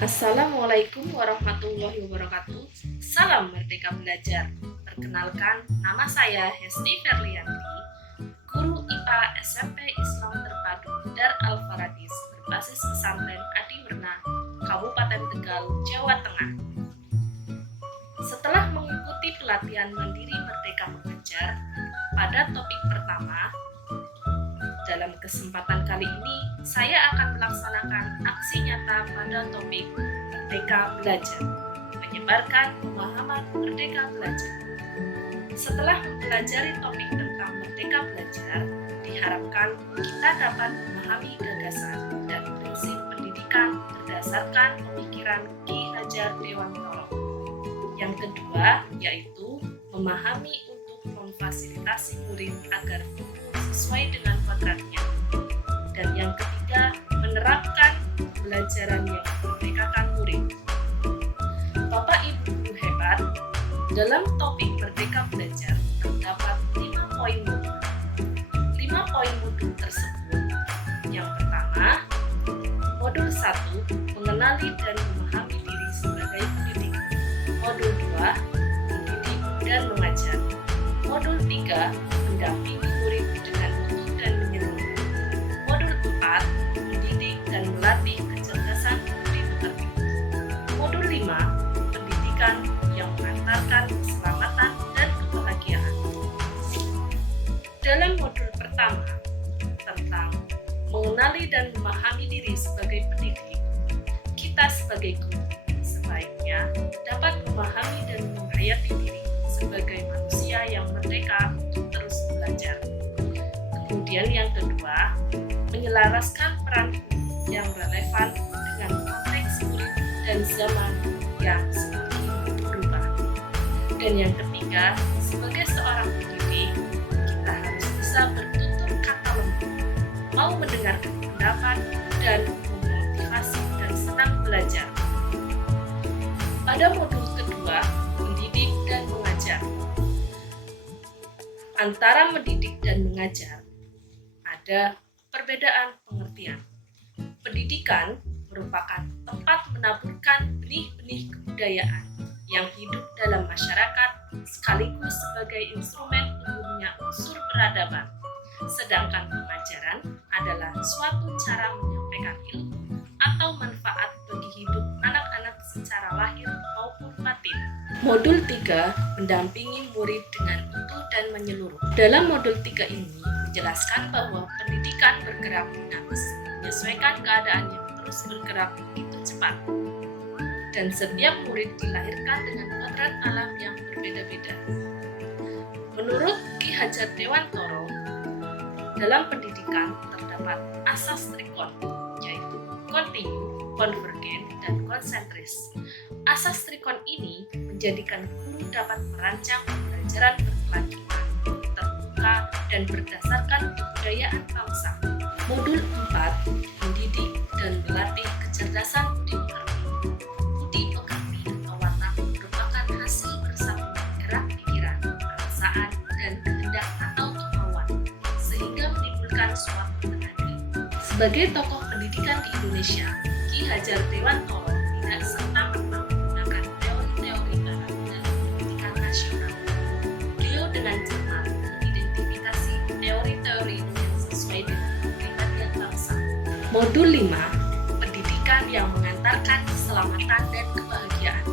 Assalamualaikum warahmatullahi wabarakatuh. Salam Merdeka Belajar. Perkenalkan, nama saya Hesti Ferlianti, guru IPA SMP Islam Terpadu Dar Al-Faradis berbasis pesantren Adiwerna, Kabupaten Tegal, Jawa Tengah. Setelah mengikuti pelatihan Mandiri Merdeka Mengajar pada topik pertama, dalam kesempatan kali ini, saya akan melaksanakan aksi nyata pada topik Merdeka Belajar, menyebarkan pemahaman Merdeka Belajar. Setelah mempelajari topik tentang Merdeka Belajar, diharapkan kita dapat memahami gagasan dan prinsip pendidikan berdasarkan pemikiran Ki Hajar Dewantara. Yang kedua, yaitu memahami untuk memfasilitasi murid agar tumbuh sesuai dengan kodratnya. Dan yang ketiga, menerapkan pembelajaran yang memerdekakan murid. Bapak Ibu guru hebat, dalam topik Merdeka Belajar terdapat 5 poin modul. 5 poin modul tersebut. Yang pertama, modul 1, mengenali dan memahami diri sebagai pendidik. Modul 2, mendidik dan mengajar. Modul 3, mendampingi murid dengan utuh dan menyeluruh. Modul 4, mendidik dan melatih kecerdasan murid tertib. Modul 5, pendidikan yang mengantarkan keselamatan dan kebahagiaan. Dalam modul pertama, tentang mengenali dan memahami diri sebagai pendidik, kita sebagai guru sebaiknya dapat memahami dan menghayati diri sebagai manusia yang merdeka untuk terus belajar. Kemudian yang kedua, menyelaraskan peran yang relevan dengan konteks murid dan zaman yang semakin berubah. Dan yang ketiga, sebagai seorang pendidik, kita harus bisa bertutur kata lembut, mau mendengarkan pendapat dan memotivasi dan senang belajar. Pada modul kedua, mendidik dan mengajar. Antara mendidik dan mengajar ada perbedaan pengertian. Pendidikan merupakan tempat menaburkan benih-benih kebudayaan yang hidup dalam masyarakat sekaligus sebagai instrumen tumbuhnya unsur peradaban. Sedangkan pengajaran adalah suatu cara menyampaikan ilmu atau manfaat bagi hidup anak-anak secara lahir maupun batin. Modul 3, mendampingi murid dengan utuh dan menyeluruh. Dalam modul 3 ini menjelaskan bahwa pendidikan bergerak dinamis, menyesuaikan keadaan yang terus bergerak begitu cepat. Dan setiap murid dilahirkan dengan kodrat alam yang berbeda-beda. Menurut Ki Hajar Dewantara, dalam pendidikan terdapat asas trikon, yaitu kontinu, konvergen, dan konsentris. Asas trikon ini menjadikan guru dapat merancang pembelajaran berkelanjutan, terbuka, dan berdasarkan kebudayaan bangsa. Modul 4, mendidik dan melatih kecerdasan budi pekerti. Budi pekerti atau watak merupakan hasil bersatunya gerak pikiran, perasaan, dan kehendak atau kemauan, sehingga menimbulkan suatu tenaga. Sebagai tokoh pendidikan di Indonesia, Ki Hajar Dewantara tidak serta-merta menggunakan teori-teori barat dalam pendidikan nasional. Beliau dengan cermat mengidentifikasi teori-teori yang sesuai dengan kepribadian bangsa. Modul 5, pendidikan yang mengantarkan keselamatan dan kebahagiaan.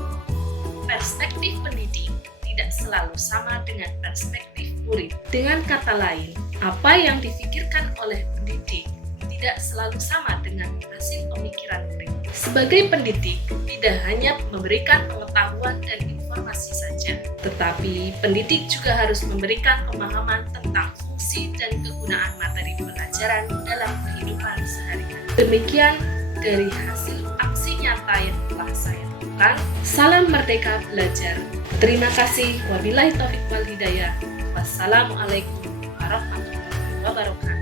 Perspektif pendidik tidak selalu sama dengan perspektif murid. Dengan kata lain, apa yang difikirkan oleh pendidik tidak selalu sama dengan hasil pemikiran murid. Sebagai pendidik, tidak hanya memberikan pengetahuan dan informasi saja, tetapi pendidik juga harus memberikan pemahaman tentang fungsi dan kegunaan materi pelajaran dalam kehidupan sehari-hari. Demikian dari hasil aksi nyata yang telah saya lakukan. Salam Merdeka Belajar. Terima kasih. Wabillahi taufiq wal hidayah. Wassalamualaikum warahmatullahi wabarakatuh.